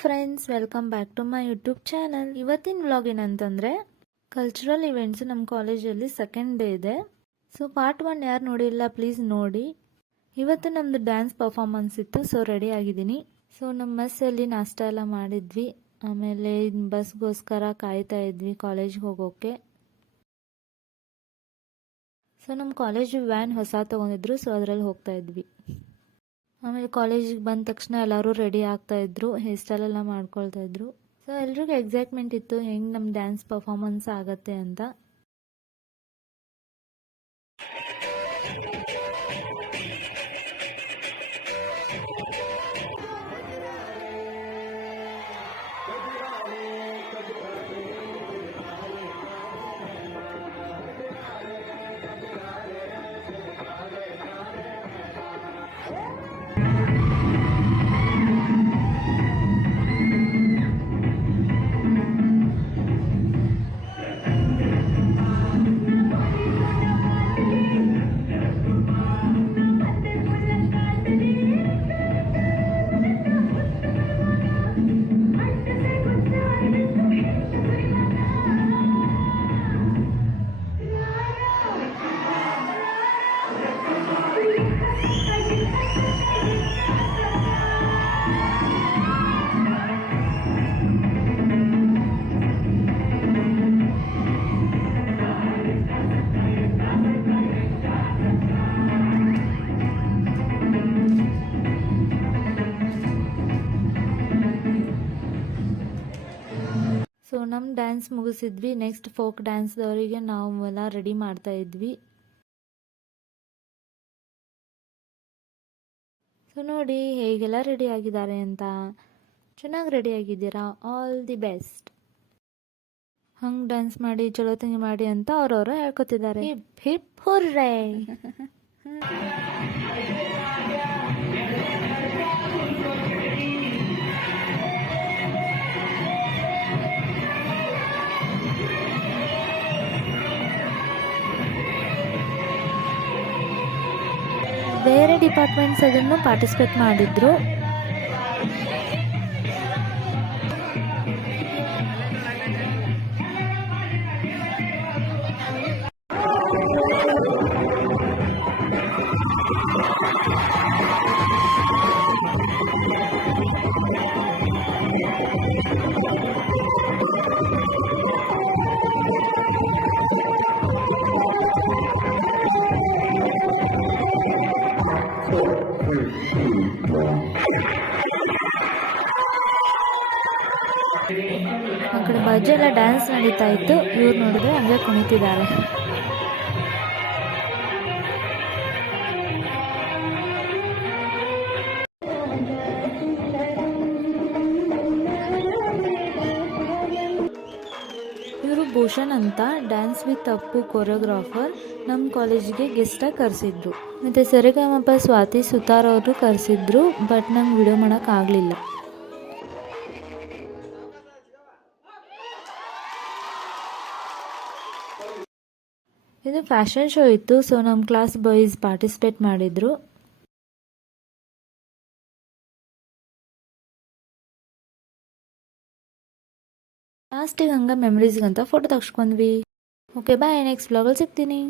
Friends, welcome back to my YouTube channel. ಇವತ್ತಿನ vlog ಏನಂತಂದರೆ cultural events ನಮ್ಮ ಕಾಲೇಜಲ್ಲಿ ಸೆಕೆಂಡ್ ಡೇ ಇದೆ. ಸೊ ಪಾರ್ಟ್ 1 ಯಾರು ನೋಡಿಲ್ಲ ಪ್ಲೀಸ್ ನೋಡಿ. ಇವತ್ತು ನಮ್ಮದು ಡ್ಯಾನ್ಸ್ ಪರ್ಫಾರ್ಮೆನ್ಸ್ ಇತ್ತು. ಸೊ ರೆಡಿ ಆಗಿದ್ದೀನಿ. ಸೊ ನಮ್ಮ ಬಸ್ಸಲ್ಲಿ ನಾಷ್ಟ ಎಲ್ಲ ಮಾಡಿದ್ವಿ. ಆಮೇಲೆ ಬಸ್ಗೋಸ್ಕರ ಕಾಯ್ತಾ ಇದ್ವಿ ಕಾಲೇಜ್ಗೆ ಹೋಗೋಕ್ಕೆ. ಸೊ ನಮ್ಮ ಕಾಲೇಜು ವ್ಯಾನ್ ಹೊಸ ತೊಗೊಂಡಿದ್ರು. ಸೊ ಅದರಲ್ಲಿ ಹೋಗ್ತಾ ಇದ್ವಿ. ಆಮೇಲೆ ಕಾಲೇಜಿಗೆ ಬಂದ ತಕ್ಷಣ ಎಲ್ಲರೂ ರೆಡಿ ಆಗ್ತಾಯಿದ್ರು, ಹೇರ್ ಸ್ಟೈಲ್ ಎಲ್ಲ ಮಾಡ್ಕೊಳ್ತಾ ಇದ್ರು. ಸೊ ಎಲ್ರಿಗೂ ಎಕ್ಸೈಟ್ಮೆಂಟ್ ಇತ್ತು ಹೆಂಗೆ ನಮ್ಮ ಡ್ಯಾನ್ಸ್ ಪರ್ಫಾರ್ಮೆನ್ಸ್ ಆಗತ್ತೆ ಅಂತ. ಸೊ ನಮ್ಮ ಡ್ಯಾನ್ಸ್ ಮುಗಿಸಿದ್ವಿ. ನೆಕ್ಸ್ಟ್ ಫೋಕ್ ಡ್ಯಾನ್ಸ್ದವರಿಗೆ ನಾವೆಲ್ಲ ರೆಡಿ ಮಾಡ್ತಾ ಇದ್ವಿ. ಸೊ ನೋಡಿ ಹೇಗೆಲ್ಲ ರೆಡಿ ಆಗಿದ್ದಾರೆ ಅಂತ. ಚೆನ್ನಾಗಿ ರೆಡಿ ಆಗಿದ್ದೀರಾ, ಆಲ್ ದಿ ಬೆಸ್ಟ್. ಹಂಗೆ ಡ್ಯಾನ್ಸ್ ಮಾಡಿ ಚಲೋ ತಂಗಿ ಮಾಡಿ ಅಂತ ಅವ್ರವರು ಹೇಳ್ಕೊತಿದ್ದಾರೆ. Hip hip hurray. ಬೇರೆ ಡಿಪಾರ್ಟ್ಮೆಂಟ್ಸ್ ಅದನ್ನು ಪಾರ್ಟಿಸಿಪೇಟ್ ಮಾಡಿದ್ರು. ಆ ಕಡೆ ಬಾಜು ಎಲ್ಲ ಡ್ಯಾನ್ಸ್ ನಡೀತಾ ಇತ್ತು. ಇವ್ರು ನೋಡಿದ್ರೆ ಹಂಗೆ ಕುಣಿತಿದ್ದಾರೆ. ಇವರು ಭೂಷಣ್ ಅಂತ ಡ್ಯಾನ್ಸ್ ವಿತ್ ಅಪ್ಪು ಕೊರಿಯೋಗ್ರಾಫರ್ ನಮ್ಮ ಕಾಲೇಜಿಗೆ ಗೆಸ್ಟಾಗಿ ಕರೆಸಿದ್ರು. ಮತ್ತು ಸರಿಗಮಪ ಸ್ವಾತಿ ಸುತಾರ್ ಅವರು ಕರೆಸಿದ್ರು. ಬಟ್ ನಂಗೆ ವಿಡಿಯೋ ಮಾಡೋಕ್ಕಾಗಲಿಲ್ಲ. ಇದು ಫ್ಯಾಷನ್ ಶೋ ಇತ್ತು. ಸೊ ನಮ್ಮ ಕ್ಲಾಸ್ ಬಾಯ್ಸ್ ಪಾರ್ಟಿಸಿಪೇಟ್ ಮಾಡಿದ್ರು. ಲಾಸ್ಟಿಗೆ ಹಂಗೆ ಮೆಮರೀಸ್ಗಂತ ಫೋಟೋ ತೆಗೆಸ್ಕೊಂಡ್ವಿ. ಓಕೆ ಬಾಯ್, ನೆಕ್ಸ್ಟ್ ವ್ಲಾಗಲ್ಲಿ ಸಿಗ್ತೀನಿ.